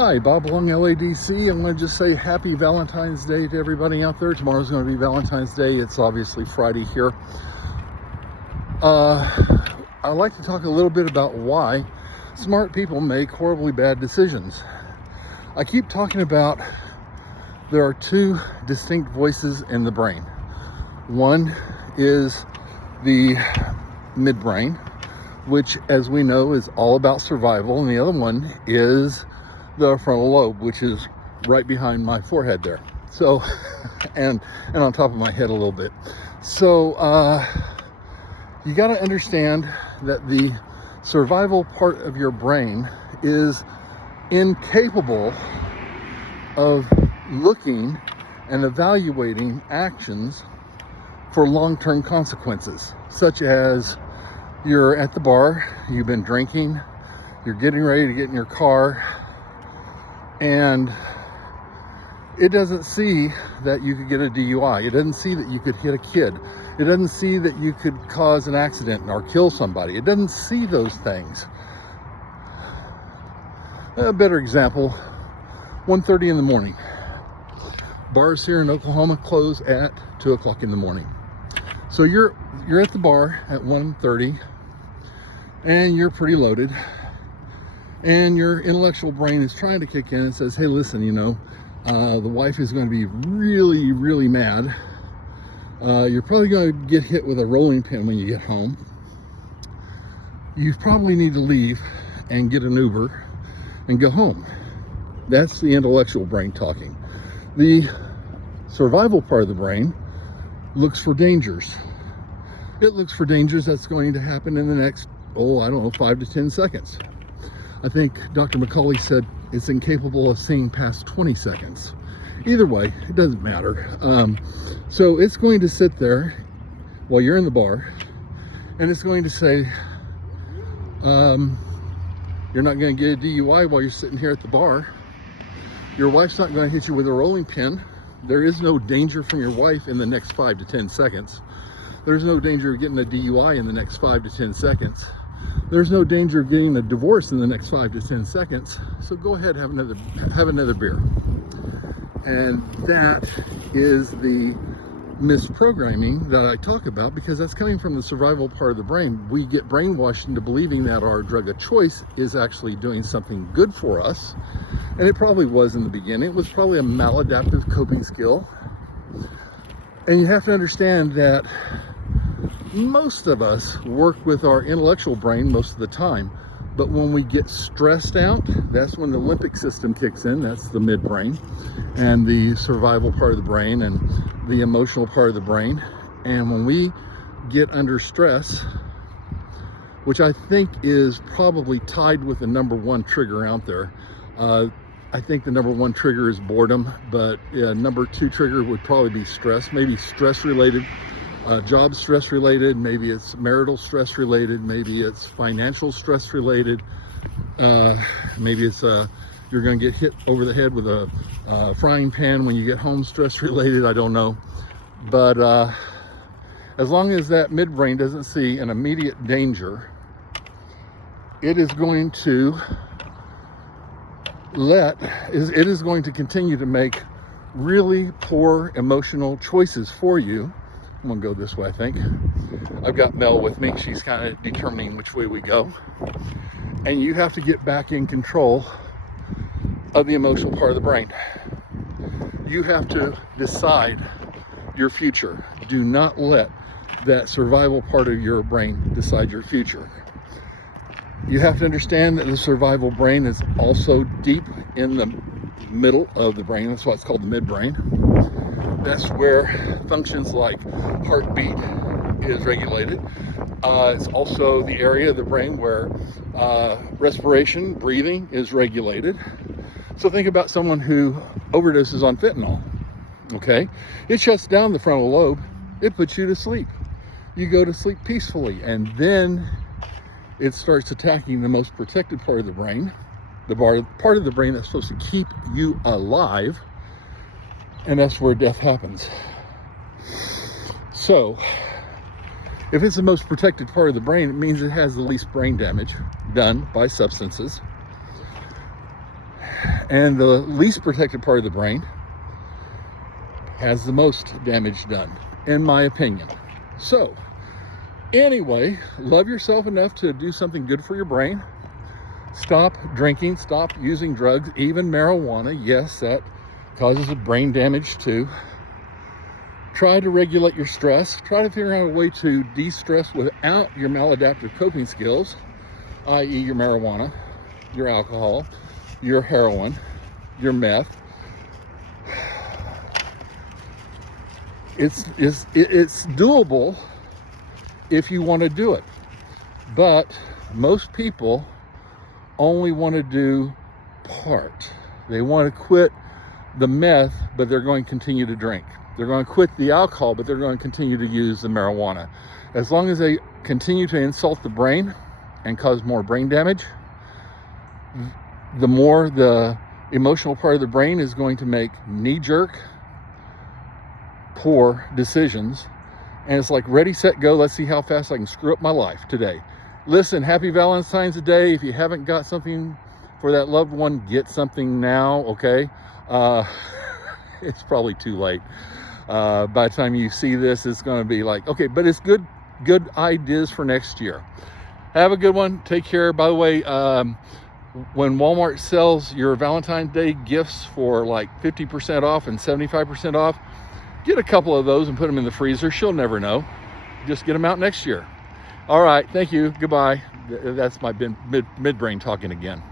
Hi, Bob Long, LADC. I'm going to just say happy Valentine's Day to everybody out there. Tomorrow's going to be Valentine's Day. It's obviously Friday here. I'd like to talk a little bit about why smart people make horribly bad decisions. I keep talking about there are two distinct voices in the brain. One is the midbrain, which, as we know, is all about survival, and the other one is the frontal lobe, which is right behind my forehead there. So, and on top of my head a little bit. So, you got to understand that the survival part of your brain is incapable of looking and evaluating actions for long-term consequences, such as you're at the bar, you've been drinking, you're getting ready to get in your car, and it doesn't see that you could get a DUI. It doesn't see that you could hit a kid. It doesn't see that you could cause an accident or kill somebody. It doesn't see those things. A better example, 1:30 in the morning. Bars here in Oklahoma close at 2 o'clock in the morning. So you're at the bar at 1:30 and you're pretty loaded, and your intellectual brain is trying to kick in and says, hey, listen, the wife is going to be really, really mad. You're probably going to get hit with a rolling pin when you get home. You probably need to leave and get an Uber and go home. That's the intellectual brain talking. The survival part of the brain looks for dangers. It looks for dangers that's going to happen in the next, 5 to 10 seconds. I think Dr. McCauley said it's incapable of seeing past 20 seconds. Either way, it doesn't matter. So it's going to sit there while you're in the bar, and it's going to say, you're not going to get a DUI while you're sitting here at the bar. Your wife's not going to hit you with a rolling pin. There is no danger from your wife in the next 5 to 10 seconds. There's no danger of getting a DUI in the next 5 to 10 seconds. There's no danger of getting a divorce in the next 5 to 10 seconds. So go ahead, have another beer. And that is the misprogramming that I talk about, because that's coming from the survival part of the brain. We get brainwashed into believing that our drug of choice is actually doing something good for us. And it probably was in the beginning. It was probably a maladaptive coping skill. And you have to understand that most of us work with our intellectual brain most of the time. But when we get stressed out, that's when the limbic system kicks in. That's the midbrain, and the survival part of the brain, and the emotional part of the brain. And when we get under stress, which I think is probably tied with the number one trigger out there. I think the number one trigger is boredom, but number two trigger would probably be stress, maybe stress related. Job stress related, maybe it's marital stress related, maybe it's financial stress related, maybe it's you're going to get hit over the head with a frying pan when you get home, stress related. I don't know, but as long as that midbrain doesn't see an immediate danger, it is going to it is going to continue to make really poor emotional choices for you. I'm gonna go this way, I think. I've got Mel with me. She's kind of determining which way we go. And you have to get back in control of the emotional part of the brain. You have to decide your future. Do not let that survival part of your brain decide your future. You have to understand that the survival brain is also deep in the middle of the brain. That's why it's called the midbrain. That's where functions like heartbeat is regulated. It's also the area of the brain where respiration, breathing is regulated. So think about someone who overdoses on fentanyl, okay? It shuts down the frontal lobe. It puts you to sleep. You go to sleep peacefully, and then it starts attacking the most protected part of the brain, the part of the brain that's supposed to keep you alive. And that's where death happens. So, if it's the most protected part of the brain, it means it has the least brain damage done by substances. And the least protected part of the brain has the most damage done, in my opinion. So, anyway, love yourself enough to do something good for your brain. Stop drinking, stop using drugs, even marijuana. Yes, that causes brain damage too. Try to regulate your stress. Try to figure out a way to de-stress without your maladaptive coping skills, i.e. your marijuana, your alcohol, your heroin, your meth. It's doable if you want to do it. But most people only want to do part. They want to quit the meth, but they're going to continue to drink. They're going to quit the alcohol, but they're going to continue to use the marijuana. As long as they continue to insult the brain and cause more brain damage, the more the emotional part of the brain is going to make knee-jerk, poor decisions. And it's like, ready, set, go. Let's see how fast I can screw up my life today. Listen, happy Valentine's Day. If you haven't got something for that loved one, get something now, okay? It's probably too late. By the time you see this, it's going to be like, okay, but it's good ideas for next year. Have a good one. Take care. By the way, when Walmart sells your Valentine's Day gifts for like 50% off and 75% off, get a couple of those and put them in the freezer. She'll never know. Just get them out next year. All right. Thank you. Goodbye. That's my midbrain talking again.